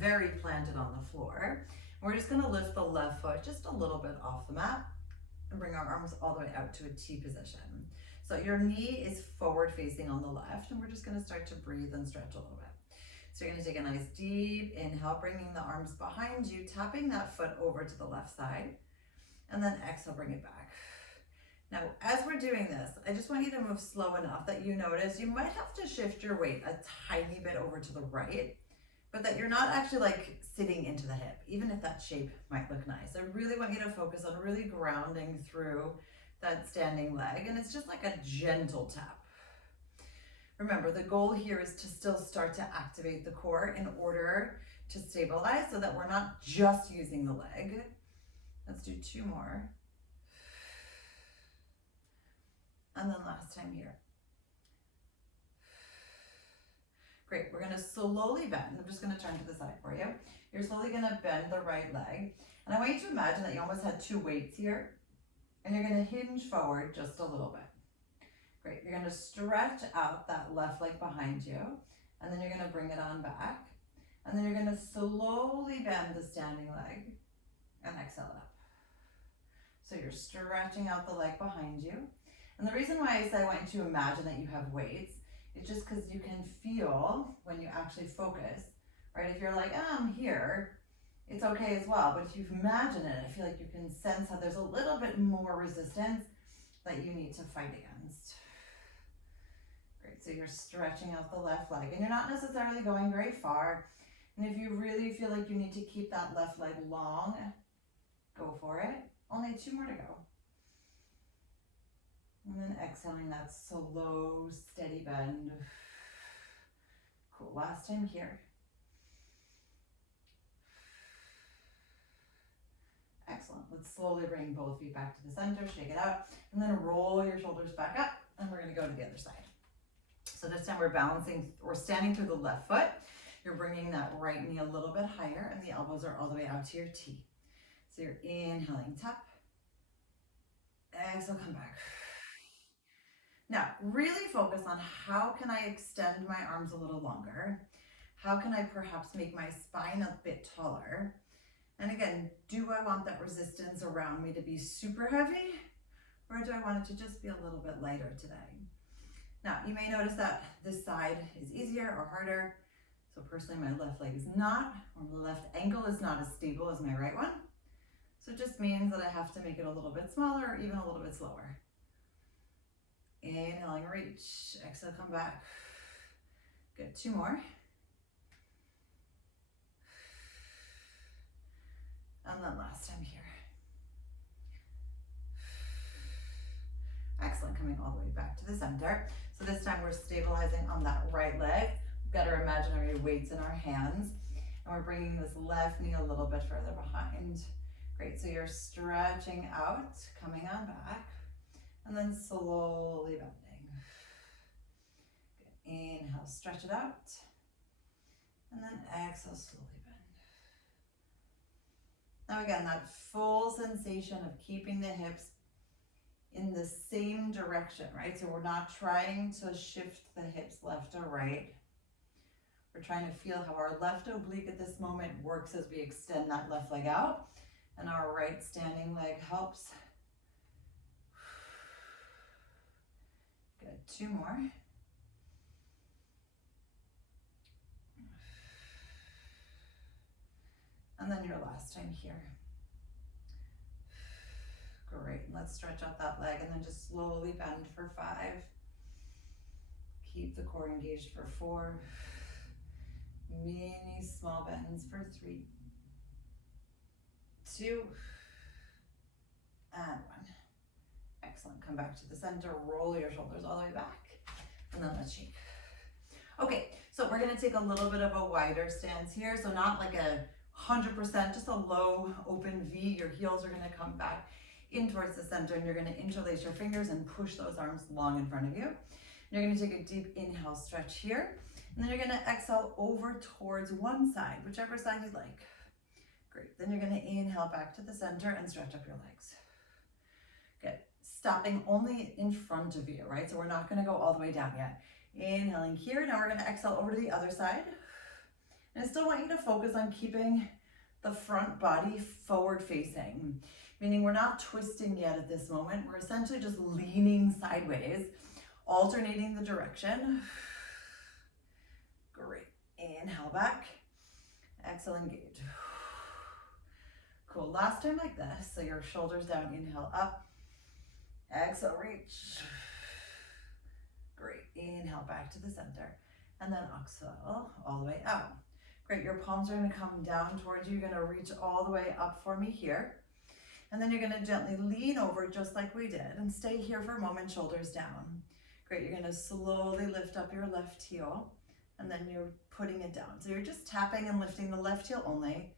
very planted on the floor. We're just gonna lift the left foot just a little bit off the mat and bring our arms all the way out to a T position. So your knee is forward facing on the left, and we're just gonna start to breathe and stretch a little bit. So you're gonna take a nice deep inhale, bringing the arms behind you, tapping that foot over to the left side, and then exhale, bring it back. Now, as we're doing this, I just want you to move slow enough that you notice you might have to shift your weight a tiny bit over to the right, but that you're not actually like sitting into the hip, even if that shape might look nice. I really want you to focus on really grounding through that standing leg, and it's just like a gentle tap. Remember, the goal here is to still start to activate the core in order to stabilize so that we're not just using the leg. Let's do 2 more. And then last time here. Great, we're gonna slowly bend. I'm just gonna turn to the side for you. You're slowly gonna bend the right leg. And I want you to imagine that you almost had 2 weights here, and you're gonna hinge forward just a little bit. Great, you're gonna stretch out that left leg behind you, and then you're gonna bring it on back. And then you're gonna slowly bend the standing leg and exhale up. So you're stretching out the leg behind you. And the reason why I say I want you to imagine that you have weights is just because you can feel when you actually focus, right? If you're like, I'm here, it's okay as well. But if you imagine it, I feel like you can sense how there's a little bit more resistance that you need to fight against. Great, so you're stretching out the left leg, and you're not necessarily going very far. And if you really feel like you need to keep that left leg long, go for it. Only 2 more to go. And then exhaling that slow, steady bend. Cool, last time here. Excellent, let's slowly bring both feet back to the center, shake it out, and then roll your shoulders back up, and we're gonna go to the other side. So this time we're standing through the left foot. You're bringing that right knee a little bit higher, and the elbows are all the way out to your T. So you're inhaling, tap. Exhale, come back. Now, really focus on how can I extend my arms a little longer? How can I perhaps make my spine a bit taller? And again, do I want that resistance around me to be super heavy? Or do I want it to just be a little bit lighter today? Now, you may notice that this side is easier or harder. So personally, my left leg is not, or my left ankle is not as stable as my right one. So it just means that I have to make it a little bit smaller or even a little bit slower. Inhaling, reach, exhale, come back. Good, 2 more. And then last time here. Excellent, coming all the way back to the center. So this time we're stabilizing on that right leg. We've got our imaginary weights in our hands, and we're bringing this left knee a little bit further behind. Great, so you're stretching out, coming on back, and then slowly bending. Good, inhale, stretch it out, and then exhale, slowly bend. Now again, that full sensation of keeping the hips in the same direction, right? So we're not trying to shift the hips left or right. We're trying to feel how our left oblique at this moment works as we extend that left leg out, and our right standing leg helps. Good, 2 more. And then your last time here. Great, let's stretch out that leg and then just slowly bend for 5. Keep the core engaged for 4. Mini small bends for 3, 2, and 1. Excellent, come back to the center, roll your shoulders all the way back, and then let's shake. Okay, so we're gonna take a little bit of a wider stance here, so not like a 100%, just a low open V. Your heels are gonna come back in towards the center, and you're gonna interlace your fingers and push those arms long in front of you. You're gonna take a deep inhale, stretch here, and then you're gonna exhale over towards one side, whichever side you'd like. Great, then you're gonna inhale back to the center and stretch up your legs. Good, stopping only in front of you, right? So we're not gonna go all the way down yet. Inhaling here, now we're gonna exhale over to the other side. And I still want you to focus on keeping the front body forward facing, meaning we're not twisting yet at this moment. We're essentially just leaning sideways, alternating the direction. Great. Inhale back. Exhale, engage. Cool. Last time like this. So your shoulders down, inhale up. Exhale, reach. Great. Inhale back to the center. And then exhale all the way out. Great. Your palms are going to come down towards you. You're going to reach all the way up for me here. And then you're going to gently lean over just like we did and stay here for a moment, shoulders down. Great. You're going to slowly lift up your left heel and then you're putting it down. So you're just tapping and lifting the left heel only.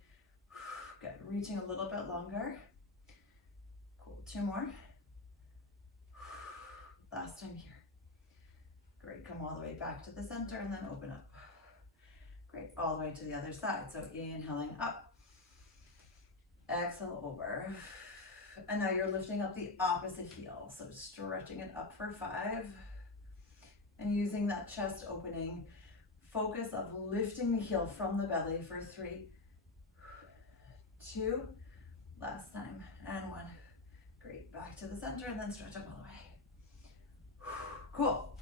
Good. Reaching a little bit longer. Cool. 2 more. Last time here. Great. Come all the way back to the center and then open up. Great. All the way to the other side. So inhaling up. Exhale over. And now you're lifting up the opposite heel. So stretching it up for 5. And using that chest opening focus of lifting the heel from the belly for 3, 2, last time, and 1. Great. Back to the center and then stretch up all the way. Cool.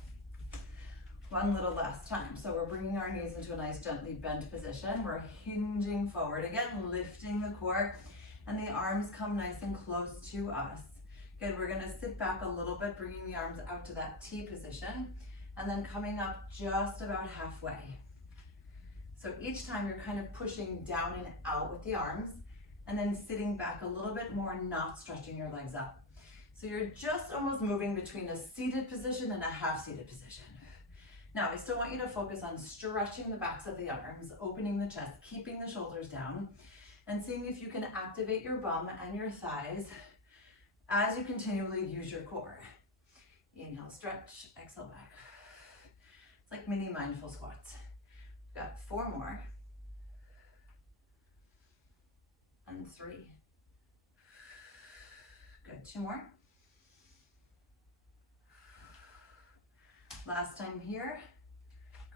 One little last time. So we're bringing our knees into a nice gently bent position. We're hinging forward again, lifting the core, and the arms come nice and close to us. Good. We're going to sit back a little bit, bringing the arms out to that T position, and then coming up just about halfway. So each time you're kind of pushing down and out with the arms, and then sitting back a little bit more, not stretching your legs up. So you're just almost moving between a seated position and a half-seated position. Now, I still want you to focus on stretching the backs of the arms, opening the chest, keeping the shoulders down, and seeing if you can activate your bum and your thighs as you continually use your core. Inhale, stretch, exhale back. It's like mini mindful squats. We've got 4 more. And 3. Good, 2 more. Last time here.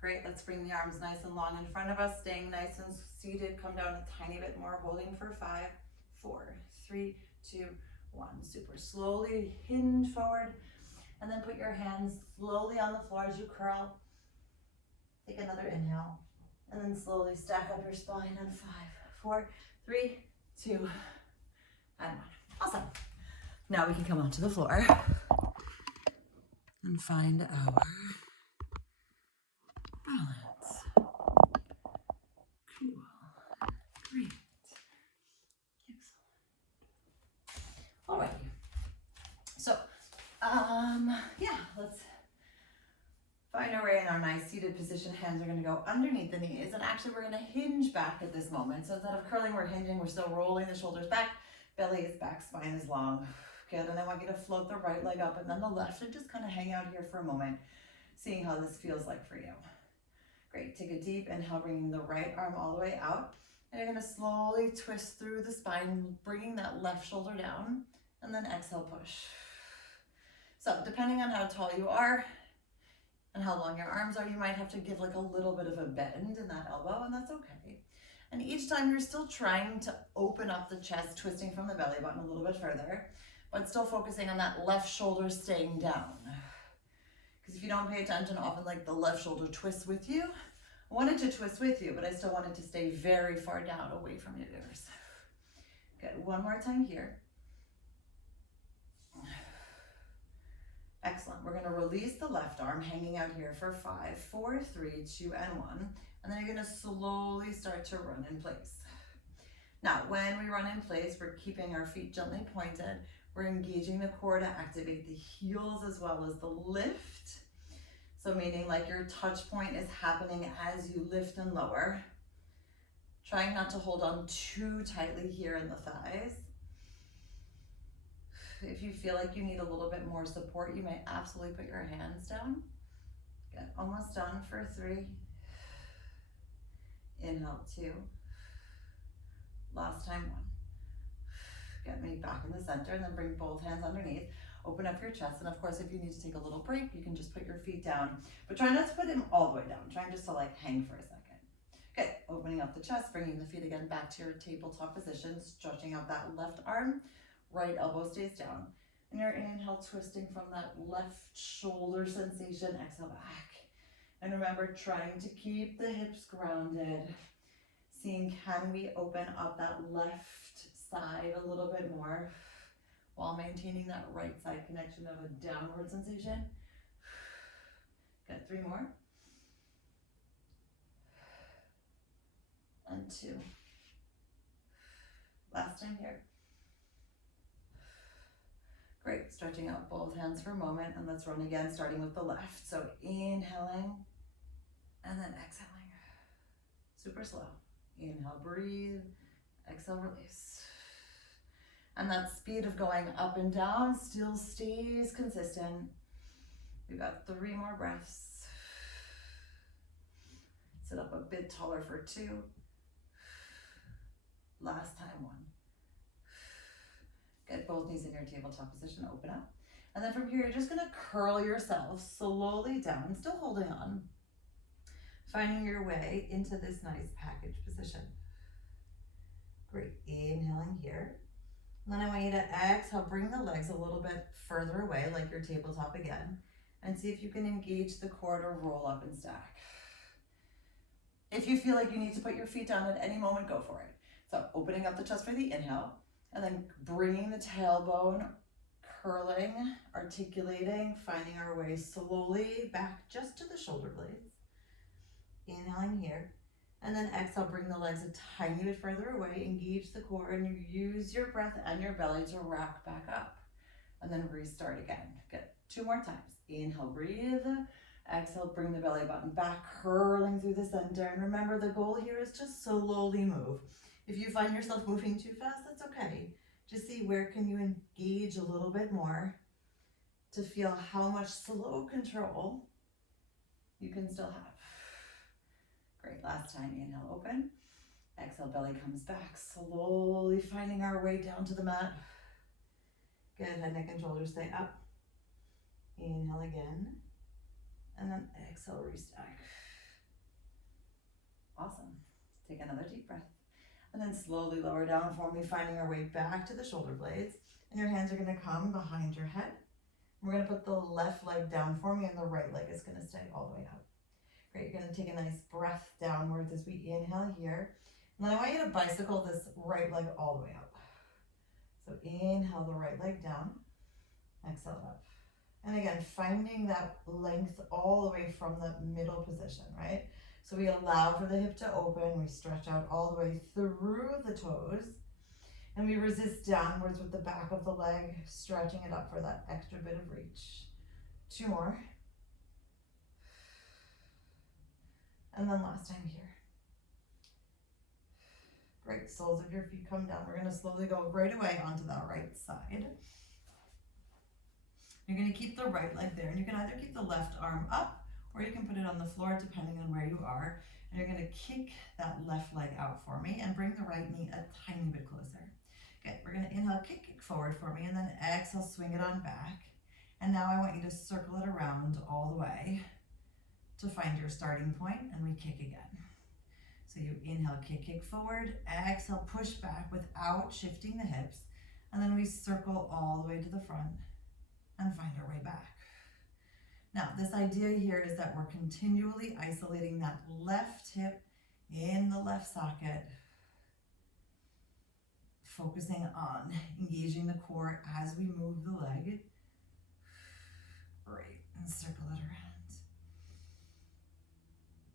Great, let's bring the arms nice and long in front of us, staying nice and seated. Come down a tiny bit more, holding for 5, 4, 3, 2, 1. Super. Slowly hinge forward, and then put your hands slowly on the floor as you curl. Take another inhale, and then slowly stack up your spine on 5, 4, 3, 2, and 1. Awesome. Now we can come onto the floor and find our balance. Cool. Great. Excellent. Alrighty. So, yeah, let's find our way in our nice seated position. Hands are going to go underneath the knees, and actually we're going to hinge back at this moment. So instead of curling, we're hinging. We're still rolling the shoulders back. Belly is back, spine is long. Good, and I want you to float the right leg up and then the left, and just kind of hang out here for a moment, seeing how this feels like for you. Great, take a deep inhale, bringing the right arm all the way out, and you're going to slowly twist through the spine, bringing that left shoulder down, and then exhale, push. So depending on how tall you are and how long your arms are, you might have to give like a little bit of a bend in that elbow, and that's okay. And each time you're still trying to open up the chest, twisting from the belly button a little bit further, but still focusing on that left shoulder staying down. Because if you don't pay attention, often like the left shoulder twists with you. I wanted to twist with you, but I still wanted to stay very far down away from your ears. Good, 1 more time here. Excellent. We're going to release the left arm, hanging out here for 5, 4, 3, 2, and 1. And then you're going to slowly start to run in place. Now, when we run in place, we're keeping our feet gently pointed. We're engaging the core to activate the heels as well as the lift. So meaning like your touch point is happening as you lift and lower. Trying not to hold on too tightly here in the thighs. If you feel like you need a little bit more support, you may absolutely put your hands down. Good, almost done for 3. Inhale, 2. Last time, 1. Get me back in the center, and then bring both hands underneath. Open up your chest, and of course, if you need to take a little break, you can just put your feet down. But try not to put them all the way down. Try just to like hang for a second. Good, opening up the chest, bringing the feet again back to your tabletop position, stretching out that left arm, right elbow stays down. And your inhale, twisting from that left shoulder sensation, exhale back. And remember, trying to keep the hips grounded. Seeing, can we open up that left side a little bit more while maintaining that right side connection of a downward sensation. Good, 3 more. And 2. Last time here. Great, stretching out both hands for a moment, and let's run again, starting with the left. So inhaling, and then exhaling. Super slow. Inhale, breathe, exhale, release. And that speed of going up and down still stays consistent. We've got 3 more breaths. Sit up a bit taller for 2. Last time, 1. Get both knees in your tabletop position, open up. And then from here, you're just gonna curl yourself slowly down, still holding on. Finding your way into this nice package position. Great, inhaling here. And then I want you to exhale, bring the legs a little bit further away, like your tabletop again, and see if you can engage the core to roll up and stack. If you feel like you need to put your feet down at any moment, go for it. So opening up the chest for the inhale, and then bringing the tailbone, curling, articulating, finding our way slowly back just to the shoulder blades. Inhaling here, and then exhale, bring the legs a tiny bit further away, engage the core, and you use your breath and your belly to rock back up. And then restart again. Good, 2 more times. Inhale, breathe. Exhale, bring the belly button back, curling through the center. And remember, the goal here is to slowly move. If you find yourself moving too fast, that's okay. Just see where can you engage a little bit more to feel how much slow control you can still have. Great, last time, inhale, open. Exhale, belly comes back, slowly finding our way down to the mat. Good, head, neck, and shoulders stay up. Inhale again, and then exhale, restack. Awesome. Take another deep breath. And then slowly lower down for me, finding our way back to the shoulder blades. And your hands are gonna come behind your head. We're gonna put the left leg down for me, and the right leg is gonna stay all the way up. Great, you're gonna take a nice breath downwards as we inhale here. And then I want you to bicycle this right leg all the way up. So inhale the right leg down, exhale up. And again, finding that length all the way from the middle position, right? So we allow for the hip to open, we stretch out all the way through the toes, and we resist downwards with the back of the leg, stretching it up for that extra bit of reach. 2 more. And then last time here. Great, soles of your feet come down. We're gonna slowly go right away onto the right side. You're gonna keep the right leg there, and you can either keep the left arm up, or you can put it on the floor depending on where you are. And you're gonna kick that left leg out for me and bring the right knee a tiny bit closer. Good, we're gonna inhale, kick forward for me, and then exhale, swing it on back. And now I want you to circle it around all the way to find your starting point, and we kick again. So you inhale, kick forward, exhale, push back without shifting the hips, and then we circle all the way to the front and find our way back. Now, this idea here is that we're continually isolating that left hip in the left socket, focusing on engaging the core as we move the leg. Great, and circle it around.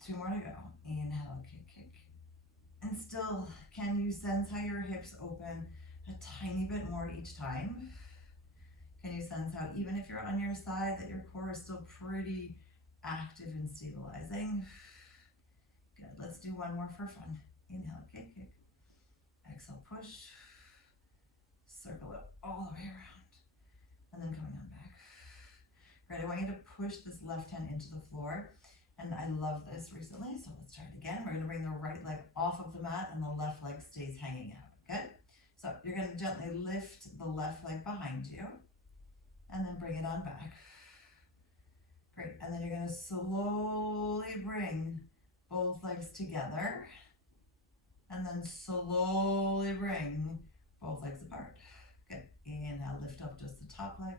2 more to go. Inhale, kick. And still, can you sense how your hips open a tiny bit more each time? Can you sense how, even if you're on your side, that your core is still pretty active and stabilizing? Good, let's do 1 more for fun. Inhale, kick. Exhale, push. Circle it all the way around. And then coming on back. Great, I want you to push this left hand into the floor. And I love this recently, so let's try it again. We're gonna bring the right leg off of the mat and the left leg stays hanging out, good? So you're gonna gently lift the left leg behind you and then bring it on back. Great, and then you're gonna slowly bring both legs together, and then slowly bring both legs apart. Good. Inhale, lift up just the top leg.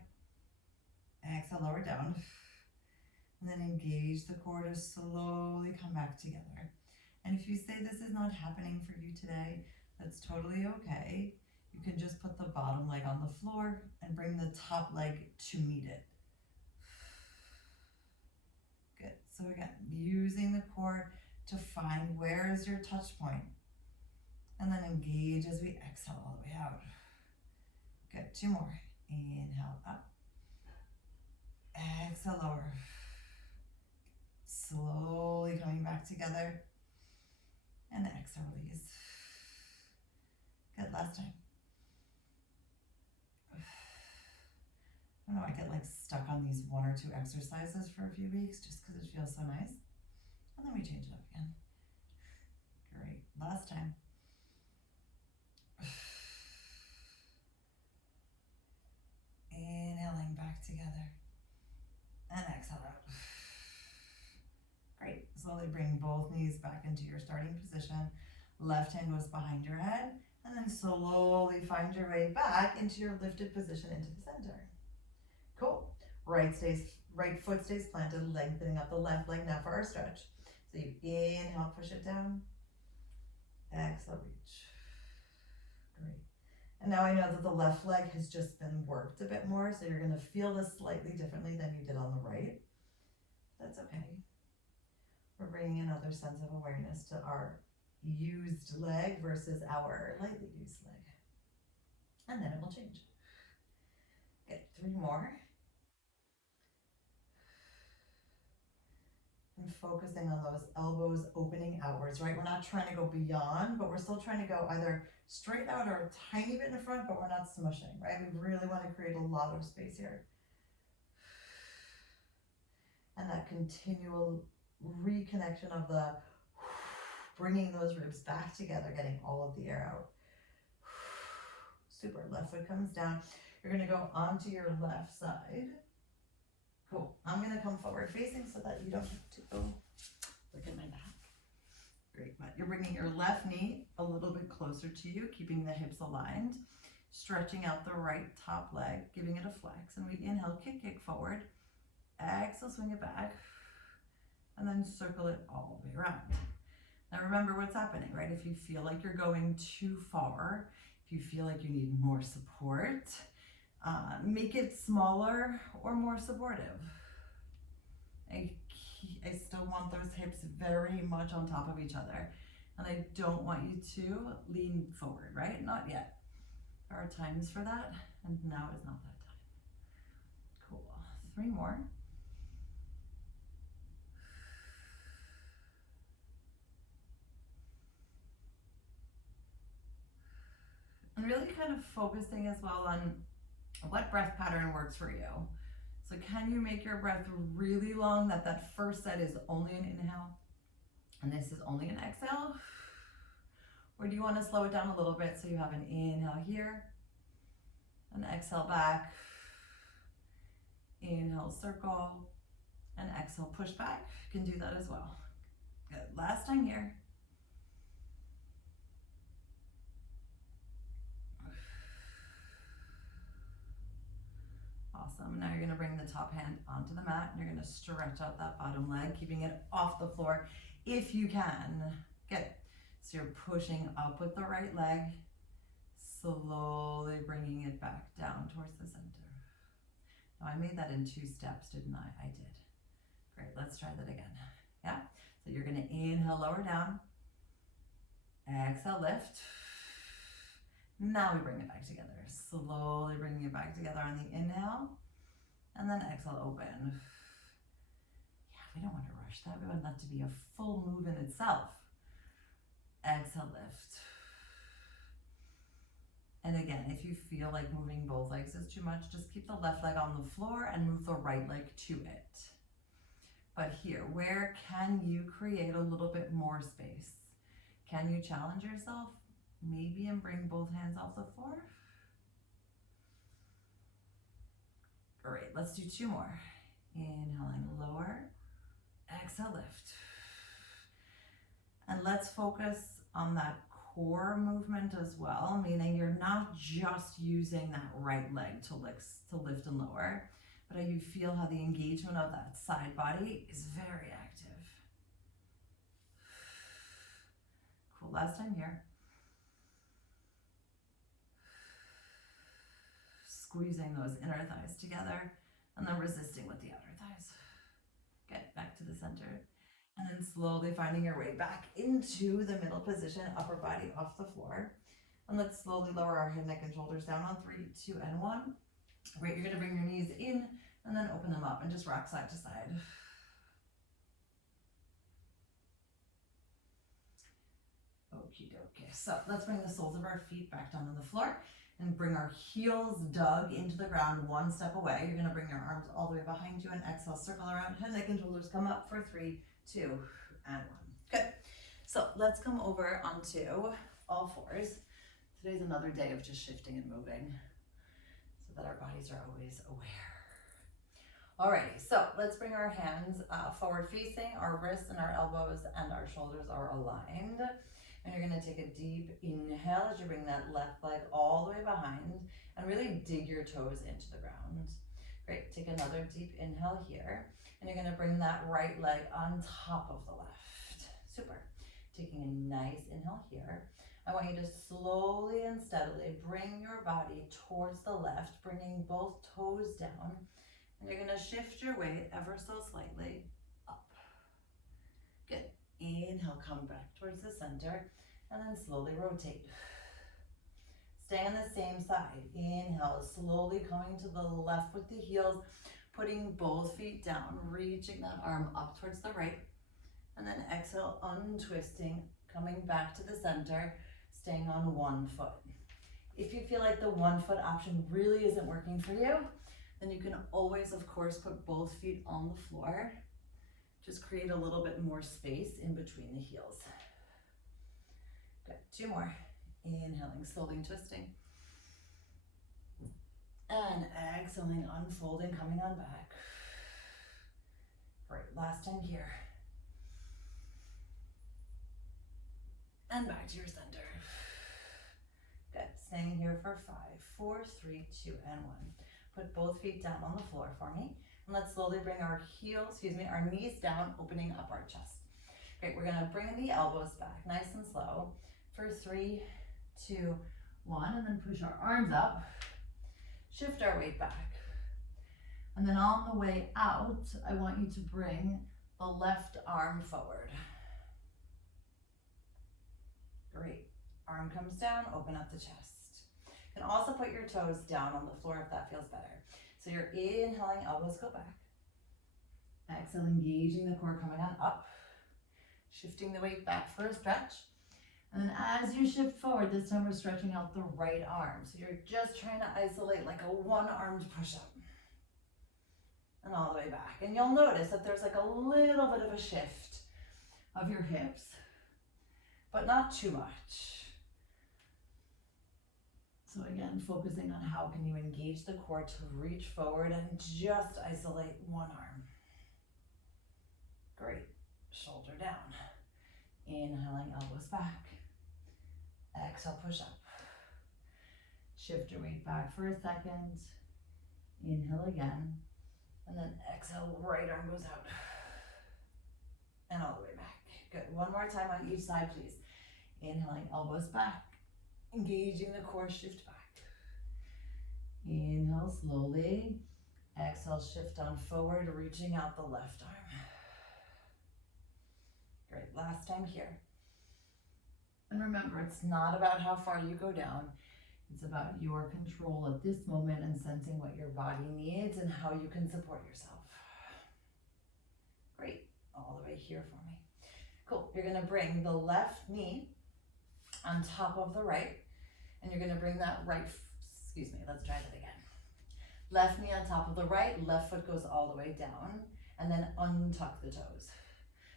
Exhale, lower down. And then engage the core to slowly come back together. And if you say this is not happening for you today, that's totally okay. You can just put the bottom leg on the floor and bring the top leg to meet it. Good. So again, using the core to find where is your touch point. And then engage as we exhale all the way out. Good. 2 more. Inhale up. Exhale lower. Slowly coming back together. And exhale, release. Good. Last time. I don't know, I get like stuck on these 1 or 2 exercises for a few weeks just because it feels so nice. And then we change it up again. Great. Last time. Inhaling back together. And exhale out. Great. Slowly bring both knees back into your starting position. Left hand goes behind your head. And then slowly find your way back into your lifted position into the center. Cool. Right foot stays planted, lengthening up the left leg now for our stretch. So you inhale, push it down. Exhale, reach. Great. And now I know that the left leg has just been worked a bit more, so you're going to feel this slightly differently than you did on the right. That's okay. We're bringing another sense of awareness to our used leg versus our lightly used leg. And then it will change. Good. 3 more. And focusing on those elbows opening outwards, right? We're not trying to go beyond, but we're still trying to go either straight out or a tiny bit in front, but we're not smushing, right? We really want to create a lot of space here. And that continual reconnection of the bringing those ribs back together, getting all of the air out. Super. Left foot comes down. You're going to go onto your left side. Cool. I'm going to come forward facing so that you don't have to go look at my back. Great. But you're bringing your left knee a little bit closer to you, keeping the hips aligned, stretching out the right top leg, giving it a flex. And we inhale, kick forward. Exhale, swing it back. And then circle it all the way around. Now remember what's happening, right? If you feel like you're going too far, if you feel like you need more support, make it smaller or more supportive. I still want those hips very much on top of each other. And I don't want you to lean forward, right? Not yet. There are times for that, and now is not that time. Cool. 3 more. And really kind of focusing as well on what breath pattern works for you. So can you make your breath really long, that first set is only an inhale and this is only an exhale? Or do you want to slow it down a little bit so you have an inhale here, an exhale back, inhale circle, and exhale push back? You can do that as well. Good. Last time here. Awesome. Now you're going to bring the top hand onto the mat and you're going to stretch out that bottom leg, keeping it off the floor if you can. Good. So you're pushing up with the right leg, slowly bringing it back down towards the center. Now I made that in 2 steps, didn't I? I did. Great. Let's try that again. Yeah. So you're going to inhale, lower down. Exhale, lift. Now we bring it back together. Slowly bringing it back together on the inhale. And then exhale, open. Yeah, we don't want to rush that. We want that to be a full move in itself. Exhale, lift. And again, if you feel like moving both legs is too much, just keep the left leg on the floor and move the right leg to it. But here, where can you create a little bit more space? Can you challenge yourself? Maybe and bring both hands off the floor. Great, let's do 2 more. Inhaling, lower. Exhale, lift. And let's focus on that core movement as well, meaning you're not just using that right leg to lift and lower, but you feel how the engagement of that side body is very active. Cool, last time here. Squeezing those inner thighs together and then resisting with the outer thighs. Get back to the center. And then slowly finding your way back into the middle position, upper body off the floor. And let's slowly lower our head, neck, and shoulders down on 3, 2, and 1. Great, you're gonna bring your knees in and then open them up and just rock side to side. Okie dokie. So let's bring the soles of our feet back down on the floor and bring our heels dug into the ground one step away. You're gonna bring your arms all the way behind you and exhale, circle around, head, neck, and shoulders come up for 3, 2, and 1. Good. So let's come over onto all fours. Today's another day of just shifting and moving so that our bodies are always aware. Alrighty, so let's bring our hands forward facing, our wrists and our elbows and our shoulders are aligned. And you're gonna take a deep inhale as you bring that left leg all the way behind and really dig your toes into the ground. Great, take another deep inhale here. And you're gonna bring that right leg on top of the left. Super. Taking a nice inhale here. I want you to slowly and steadily bring your body towards the left, bringing both toes down. And you're gonna shift your weight ever so slightly up. Good. Inhale, come back towards the center, and then slowly rotate. Stay on the same side. Inhale, slowly coming to the left with the heels, putting both feet down, reaching that arm up towards the right, and then exhale, untwisting, coming back to the center, staying on one foot. If you feel like the 1 foot option really isn't working for you, then you can always, of course, put both feet on the floor. Just create a little bit more space in between the heels. Good, 2 more. Inhaling, slowly twisting. And exhaling, unfolding, coming on back. Great, last time here. And back to your center. Good, staying here for 5, 4, 3, 2, and 1. Put both feet down on the floor for me. And let's slowly bring our our knees down, opening up our chest. Great, we're gonna bring the elbows back, nice and slow, for 3, 2, 1, and then push our arms up, shift our weight back. And then on the way out, I want you to bring the left arm forward. Great, arm comes down, open up the chest. You can also put your toes down on the floor if that feels better. So you're inhaling, elbows go back. Exhale, engaging the core, coming on up. Shifting the weight back for a stretch. And then as you shift forward, this time we're stretching out the right arm. So you're just trying to isolate like a one-armed push-up. And all the way back. And you'll notice that there's like a little bit of a shift of your hips, but not too much. So again, focusing on how can you engage the core to reach forward and just isolate one arm. Great, shoulder down. Inhaling, elbows back. Exhale, push up. Shift your weight back for a second. Inhale again. And then exhale, right arm goes out. And all the way back. Good, one more time on each side, please. Inhaling, elbows back. Engaging the core, shift back. Inhale slowly. Exhale, shift on forward, reaching out the left arm. Great, last time here. And remember, it's not about how far you go down. It's about your control at this moment and sensing what your body needs and how you can support yourself. Great, all the way here for me. Cool, you're gonna bring the left knee on top of the right, and you're gonna bring that let's try that again. Left knee on top of the right, left foot goes all the way down, and then untuck the toes.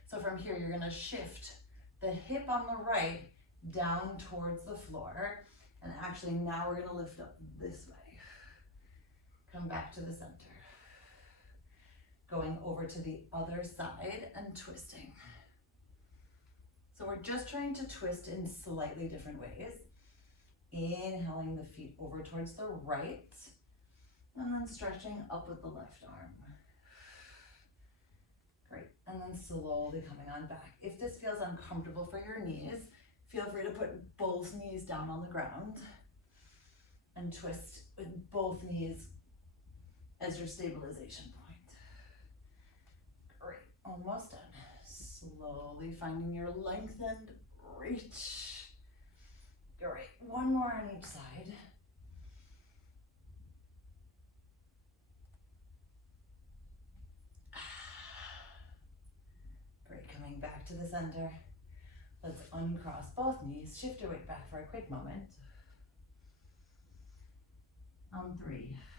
So from here, you're gonna shift the hip on the right down towards the floor, and actually now we're gonna lift up this way. Come back to the center. Going over to the other side and twisting. So we're just trying to twist in slightly different ways. Inhaling the feet over towards the right, and then stretching up with the left arm. Great, and then slowly coming on back. If this feels uncomfortable for your knees, feel free to put both knees down on the ground and twist with both knees as your stabilization point. Great, almost done. Slowly finding your lengthened reach. Great, one more on each side. Great, coming back to the center. Let's uncross both knees, shift your weight back for a quick moment. On 3.